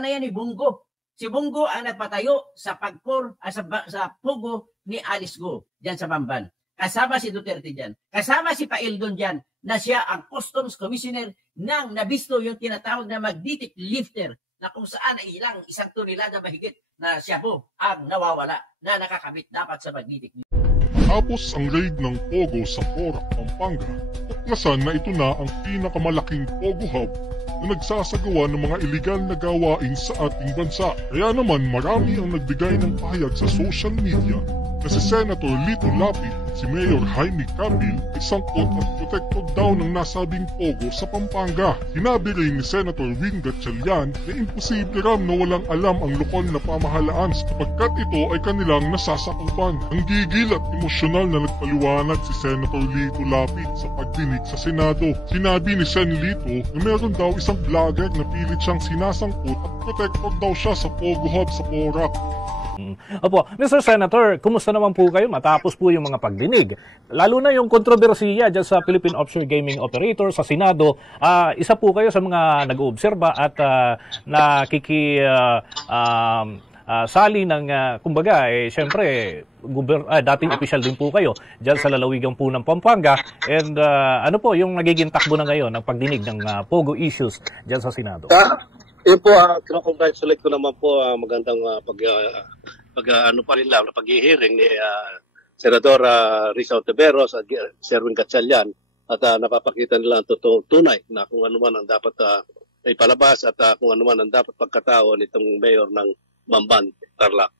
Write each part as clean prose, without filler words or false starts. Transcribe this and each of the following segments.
na yan ni Bungo. Si Bungo ang nagpatayo sa sa Pogo ni Alice Go diyan sa Bamban. Kasama si Duterte diyan. Kasama si Paildon diyan na siya ang Customs Commissioner ng nabisto yung tinatawag na magnetic lifter na kung saan ay isang tonelada mahigit na shabu ang nawawala na nakakabit dapat sa magnetic lifter. Tapos ang raid ng Pogo sa Porac, Pampanga, tuklasan na ito na ang pinakamalaking Pogo Hub na nagsasagawa ng mga iligal na gawain sa ating bansa. Kaya naman marami ang nagbigay ng pahayag sa social media na si Senator Lito Lapid, si Mayor Jaime Cabil ay sangkot at protektor daw ng nasabing Pogo sa Pampanga. Sinabi rin ni Senator Win Gatchalian na imposible ram na walang alam ang lokal na pamahalaan sapagkat ito ay kanilang nasasakupan. Ang gigil at emosyonal na nagpaliwanag si Senator Lito Lapid sa pagdinig sa Senado. Sinabi ni Sen Lito na meron daw isang vlogger na pilit siyang sinasangkot at protektor daw siya sa Pogo Hub sa Porac. Opo, Mr. Senator, kumusta naman po kayo matapos po yung mga pagdinig? Lalo na yung kontrobersiya dyan sa Philippine Offshore Gaming Operator sa Senado. Isa po kayo sa mga nag-oobserba at sali ng, kumbaga, syempre, dating official din po kayo dyan sa lalawigan po ng Pampanga. And ano po yung nagiging takbo na ngayon ng pagdinig ng Pogo issues dyan sa Senado? Yun po, congratulate ko naman po magandang pag-hearing ni Senador Risa Ontiveros at Sir Win Gatchalian at napapakita nila ang totoong tunay na kung ano man ang dapat ipalabas at kung ano man ang dapat pagkatao nitong mayor ng Bamban, Tarlac.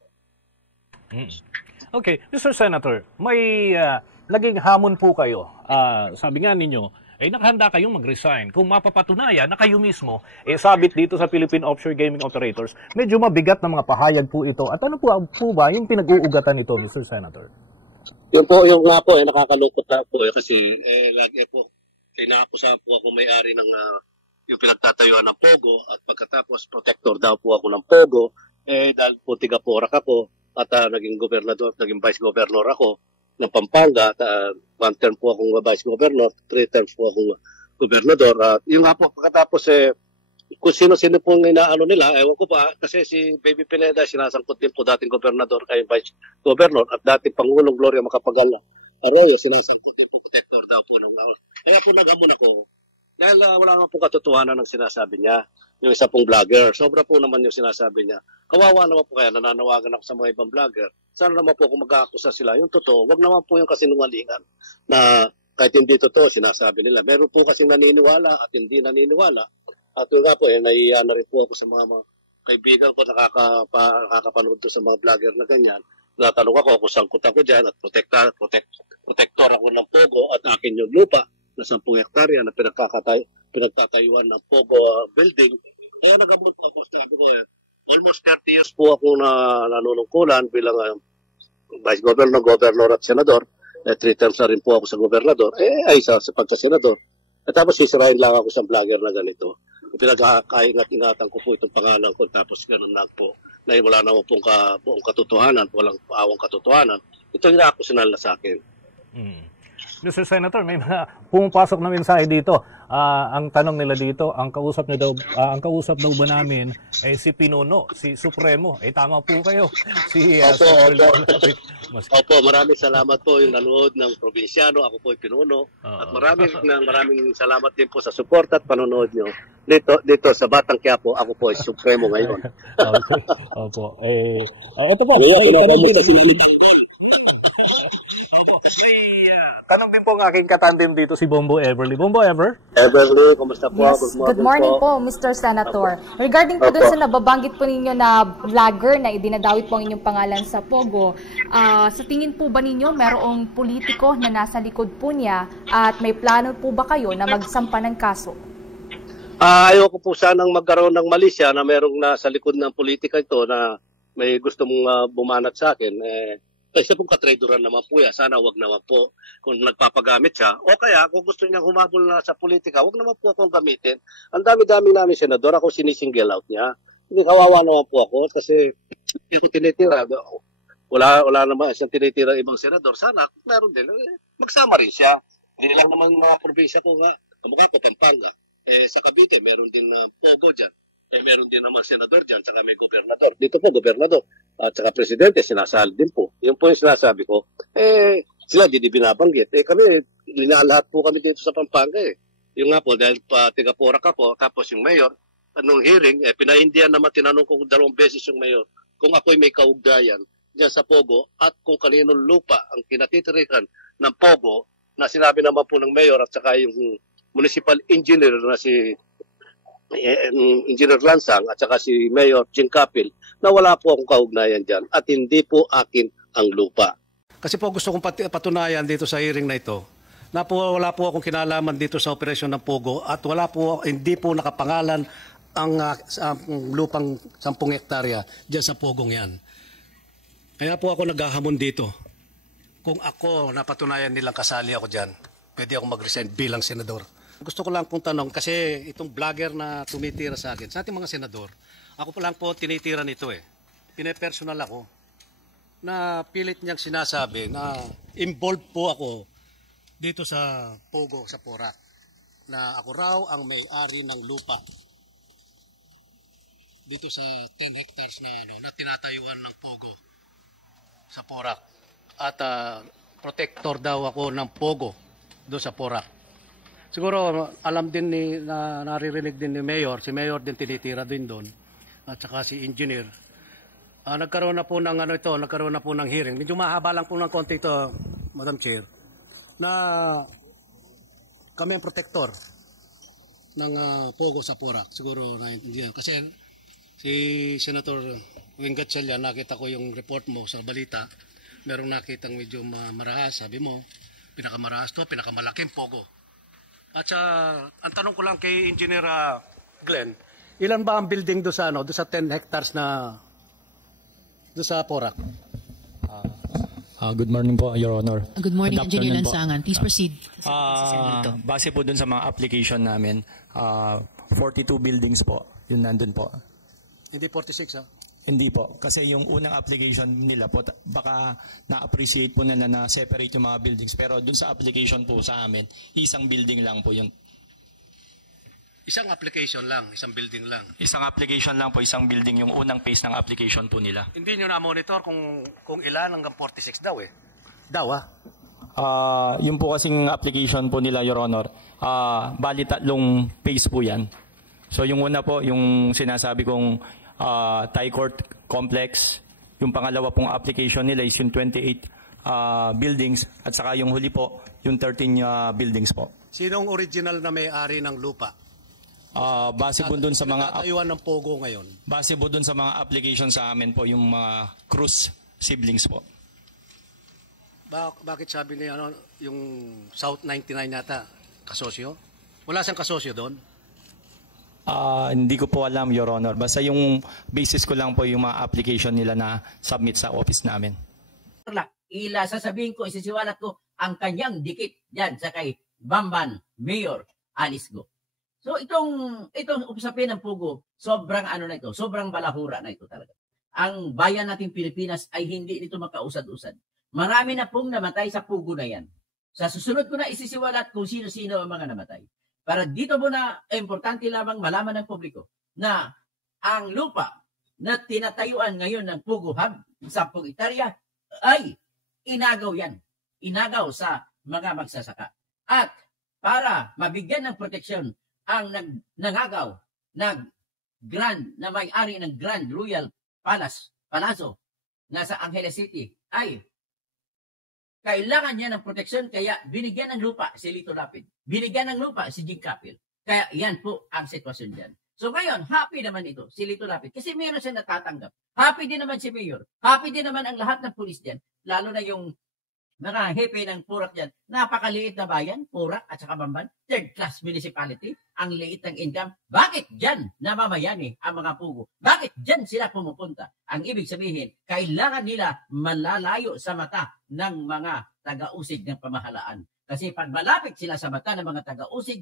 Okay, Mr. Senator, may naging hamon po kayo. Sabi nga ninyo, nakahanda kayong mag-resign. Kung mapapatunayan na kayo mismo, sabit dito sa Philippine Offshore Gaming Operators, medyo mabigat na mga pahayag po ito. At ano po ba yung pinag-uugatan nito, Mr. Senator? Yung nga po, nakakalungkot na po. Kasi lagi po, inaakusahan po ako may-ari ng yung pinagtatayuan ng Pogo at pagkatapos protector daw po ako ng Pogo. Dahil po tiga-Porac ako at naging gobernador, naging vice governor ako ng Pampanga, one term po akong vice governor, 3 terms po akong gobernador. Yung nga po, pagkatapos kung sino-sino pong inaano nila, ewan ko pa, kasi si Baby Pineda, sinasangkot din po dating gobernador kay vice governor at dating Pangulong Gloria Macapagal Arroyo, sinasangkot din po protector daw po. Kaya po naghamon ako. Dahil wala naman po katotohanan ng sinasabi niya. Yung isa pong vlogger, sobra po naman yung sinasabi niya. Kawawa naman po kaya, nananawagan ako sa mga ibang vlogger. Sana naman po kung mag-aakusa sila, yung totoo, wag naman po yung kasinungalingan na kahit hindi totoo, sinasabi nila. Meron po kasi naniniwala at hindi naniniwala. At yun nga po, naiiya na rin po ako sa mga kaibigan ko nakakapanood sa mga vlogger na ganyan. Natanong ako kung sangkot ako dyan at protector ako ng Pogo at akin yung lupa na 10 hektarya na pinagtatayuan ng Pogo building. Kaya nagamot po ako, sabi ko almost 30 years po ako na nanunungkulan bilang vice governor, governor at senador. 3 terms na rin po ako sa gobernador. Sa pagka-senador. At tapos sisirahin lang ako sa vlogger na ganito. Pinagkaingat-ingatan ko po itong pangalan ko. Tapos ganun na po. Na wala naman pong buong katotohanan. Walang paawang katotohanan. Ito yung akusinal na sa akin. Mr. Senator, may mga pumapasok na mensahe dito. Ang tanong nila dito, ang kausap daw ba namin si Pinuno, si Supremo. Tama po kayo. Opo, maraming salamat po yung nanood ng probinsyano. Ako po ay Pinuno. At maraming salamat din po sa support at panonood nyo. Dito sa Batang Quiapo, ako po ay Supremo ngayon. Opo. Ito po. Tanong din po ang aking katandem dito, si Bombo Everly. Bombo Everly, kumusta po? Yes, good morning po, Mr. Senator. Regarding po dun sa nababanggit po ninyo na vlogger na idinadawit po ang inyong pangalan sa Pogo, sa tingin po ba ninyo merong politiko na nasa likod po niya at may plano po ba kayo na magsampa ng kaso? Ayoko po sanang magkaroon ng mali siya na merong nasa likod ng politika ito na may gusto mong bumanat sa akin. Kasi pong katraderan naman po yan. Sana wag naman po kung nagpapagamit siya. O kaya kung gusto niyang humabol na sa politika, wag naman po akong gamitin. Ang dami-dami namin senador, ako sinisingle out niya. Hindi kawawa naman po ako kasi hindi ko tinitira. Wala naman siyang tinitira ibang senador. Sana meron din. Magsama rin siya. Hindi lang naman mga probinsya ko nga. Kamukha ko, Pampanga. Sa Cavite, meron din Pogo dyan. meron din naman senador dyan, tsaka may gobernador. Dito po, gobernador at tsaka presidente, sinasali din po. Yun po yung sinasabi ko. Sila hindi binabanggit. Kami, linalahat po kami dito sa Pampanga Yung nga po, dahil tiga Porac ako, tapos yung mayor, anong hearing, pinahindihan naman, tinanong ko 2 beses yung mayor kung ako'y may kaugnayan dyan sa Pogo at kung kaninong lupa ang kinatitirikan ng Pogo na sinabi naman po ng mayor at saka yung municipal engineer na si Engineer Lansang at saka si Mayor Jing Capil na wala po akong kaugnayan dyan at hindi po akin ang lupa. Kasi po gusto kong patunayan dito sa hearing na ito na po wala po akong kinalaman dito sa operasyon ng Pogo at hindi po nakapangalan ang lupang 10 hektarya dyan sa Pogong yan. Kaya po ako naghahamon dito. Kung ako napatunayan nilang kasali ako dyan, pwede ako mag-resign bilang senador. Gusto ko lang pong tanong kasi itong vlogger na tumitira sa akin, sa ating mga senador, ako pa lang po tinitira nito Pinepersonal ako na pilit niyang sinasabi na involved po ako dito sa Pogo, sa Porac, na ako raw ang may-ari ng lupa dito sa 10 hectares na tinatayuan ng Pogo sa Porac. At protector daw ako ng Pogo doon sa Porac. Siguro alam din naririnig din ni Mayor, si Mayor din tinitira din doon at saka si Engineer. Nagkaroon na po ng hearing. Medyo mahaba lang po ng konti ito, Madam Chair, na kami ang protector ng Pogo sa Porac. Siguro naiintindihan. Kasi si Senator Wing Gatchalian, nakita ko yung report mo sa balita, merong nakitang medyo marahas, sabi mo, pinakamarahas to, pinakamalaking Pogo. At ang tanong ko lang kay Engineer Glenn, ilan ba ang building doon sa 10 hectares na doon sa Porac? Good morning po, Your Honor. Good morning, Engineer Lansangan. Please proceed. Base po dun sa mga application namin, 42 buildings po, yun nandun po. Hindi 46 Hindi po, kasi yung unang application nila po, baka na-appreciate po na na-separate yung mga buildings. Pero dun sa application po sa amin, isang building lang po yun. Isang application lang, isang building lang. Isang application lang po, isang building, yung unang phase ng application po nila. Hindi nyo na-monitor kung ilan hanggang 46 daw Daw Yung po kasing application po nila, Your Honor, bali 3 phase po yan. So yung una po, yung sinasabi kong Thai Court Complex, yung pangalawa pong application nila is yung 28 buildings at saka yung huli po, yung 13 buildings po. Sinong original na may-ari ng lupa? Base po dun sa mga tatayuan ng Pogo ngayon. Base po dun sa mga application sa amin po, yung mga Cruz siblings po. Bakit sabi niya yung South 99 yata kasosyo? Wala siyang kasosyo doon? Hindi ko po alam, Your Honor. Basta yung basis ko lang po yung mga application nila na submit sa office namin. Sasabihin ko, isisiwalat ko ang kanyang dikit dyan sa kay Bamban Mayor Alice Go. So itong usapin ng Pogo, sobrang sobrang balahura na ito talaga. Ang bayan nating Pilipinas ay hindi ito makausad-usad. Marami na pong namatay sa Pogo na yan. Sa susunod ko na isisiwalat kung sino-sino ang mga namatay. Para dito muna, importante lamang malaman ng publiko na ang lupa na tinatayuan ngayon ng Pogo Hub sa 10 hektarya ay inagaw yan. Inagaw sa mga magsasaka. At para mabigyan ng proteksyon ang nangagaw na may-ari ng Grand Royal Palazzo na sa Angeles City ay kailangan niya ng proteksyon, kaya binigyan ng lupa si Lito Lapid. Binigyan ng lupa si Jing Capil. Kaya yan po ang sitwasyon dyan. So ngayon, happy naman ito, si Lito Lapid. Kasi meron siya natatanggap. Happy din naman si Mayor. Happy din naman ang lahat ng pulis dyan. Lalo na yung mga hepe ng Porac dyan. Napakaliit na bayan, Porac at saka Bamban. Third class municipality. Ang liit ng income. Bakit dyan namamayani ang mga Pogo? Bakit dyan sila pumupunta? Ang ibig sabihin, kailangan nila malalayo sa mata ng mga taga-usig ng pamahalaan. Kasi pag malapit sila sa mata ng mga taga-usig,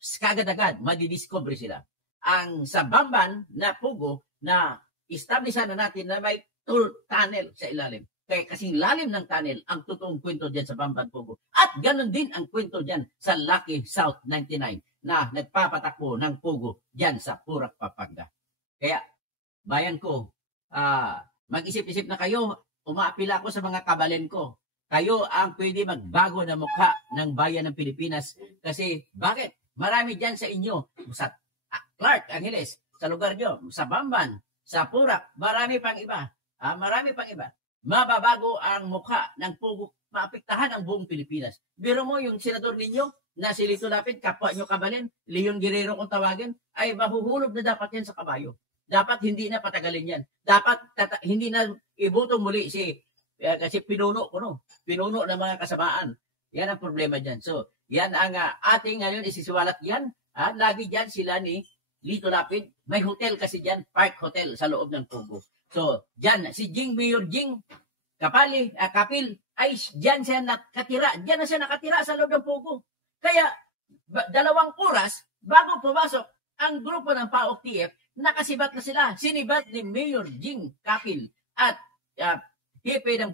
kagad-agad, madidiscover sila. Ang sa Bamban na Pogo na establishan na natin na may tunnel sa ilalim. Kaya kasing lalim ng tunnel ang totoong kwento dyan sa Bamban Pogo. At ganun din ang kwento dyan sa Lucky South 99. na nagpapatakbo ng Pogo dyan sa Porac, Pampanga. Kaya, bayan ko, mag-isip-isip na kayo, umaapila ako sa mga kabalen ko. Kayo ang pwede magbago na mukha ng bayan ng Pilipinas. Kasi, bakit? Marami dyan sa inyo, sa Clark, Angeles, sa lugar nyo, sa Bamban, sa Porac, marami pang iba. Mababago ang mukha ng Pogo, maapektahan ang buong Pilipinas. Biro mo yung senador ninyo na si Lito Lapid, kapwa nyo kabalen, Leon Guerrero kung tawagin, ay mahuhulog na dapat yan sa kabayo. Dapat hindi na patagalin yan. Dapat hindi na ibuto muli kasi pinuno ng mga kasamaan. Yan ang problema dyan. So, yan ang ating ngayon isisiwalat yan. Lagi dyan sila ni Lito Lapid. May hotel kasi dyan, Park Hotel sa loob ng Pogo. So, dyan, si Mayor Jing Kapil, ay dyan siya nakatira. Dyan na siya nakatira sa loob ng Pogo. Kaya, 2 oras, bago pumasok ang grupo ng PAOK-TF, nakasibat na sila. Sinibat ni Mayor Jing Kapil at hepe ng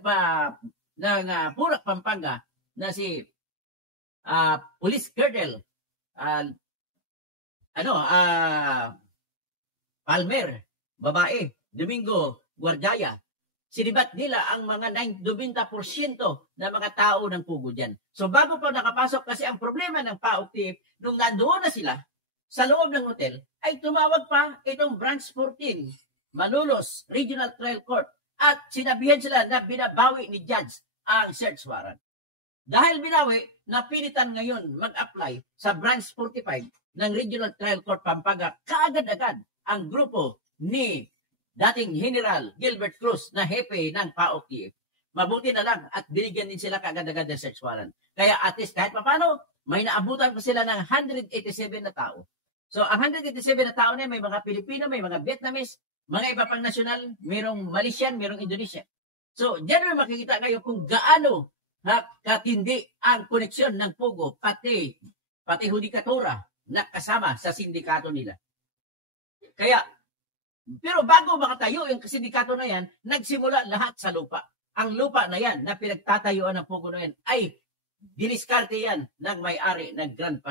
Porac, Pampanga na si Police Colonel Palmer, babae, Domingo Guardaya. Sinibat nila ang mga 90% na mga tao ng Pogo dyan. So bago pa nakapasok, kasi ang problema ng PAOK-TF, nung nandoon na sila sa loob ng hotel, ay tumawag pa itong Branch 14, Malolos Regional Trial Court, at sinabihan sila na binabawi ni Judge ang search warrant. Dahil binawi, napilitan ngayon mag-apply sa Branch 45 ng Regional Trial Court Pampanga kaagad-agad ang grupo ni dating General Gilbert Cruz na hepe ng PAOK-TF. Mabuti na lang at binigyan din sila kaagad-agad ng search warrant. Kaya at least kahit papano, may naabutan pa sila ng 187 na tao. So ang 187 na tao na may mga Pilipino, may mga Vietnamese, mga iba pang nasyonal, mayroong Malaysian, mayroong Indonesian. So diyan may makikita ngayon kung gaano katindi ang koneksyon ng Pogo, pati hudikatura na kasama sa sindikato nila. Kaya, pero bago makatayo yung sindikato na yan, nagsimula lahat sa lupa. Ang lupa na yan na pinagtatayuan ng Pogo na yan ay diniskarte yan ng may-ari ng Grand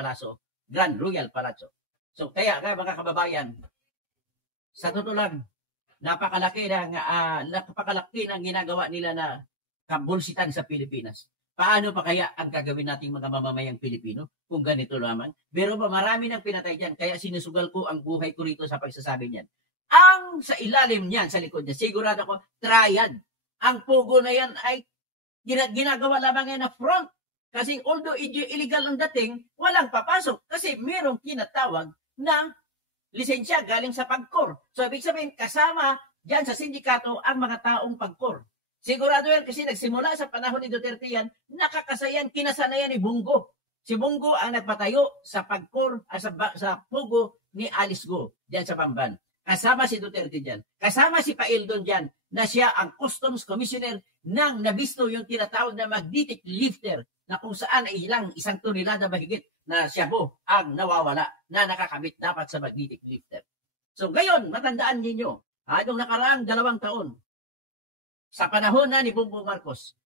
Royal Palazzo. So kaya mga kababayan, sa totoo lang, napakalaki ng ginagawa nila na kabulsitan sa Pilipinas. Paano pa kaya ang gagawin nating mga mamamayang Pilipino kung ganito naman? Pero marami nang pinatay dyan, kaya sinusugal ko ang buhay ko rito sa pagsasabi niyan. Ang sa ilalim niyan, sa likod niya, sigurado ko, triad. Ang Pogo na yan ay ginagawa lamang yan na front. Kasi although illegal ang dating, walang papasok. Kasi merong kinatawag na lisensya galing sa PAGCOR. So ibig sabihin, kasama dyan sa sindikato ang mga taong PAGCOR. Sigurado yan kasi nagsimula sa panahon ni Duterte yan, nakakasayan, kinasanayan ni Bungo. Si Bungo ang nagpatayo sa PAGCOR, sa Pogo ni Alice Go, dyan sa Bamban. Kasama si Duterte dyan. Kasama si Paildon dyan, na siya ang Customs Commissioner nang nabisto yung tinatawag na magnetic lifter, na kung saan ay isang tonelada mahigit na shabu ang nawawala na nakakabit dapat sa magnetic lifter. So ngayon, matandaan ninyo, nung nakaraang 2 taon, sa panahon na ni Bongbong Marcos,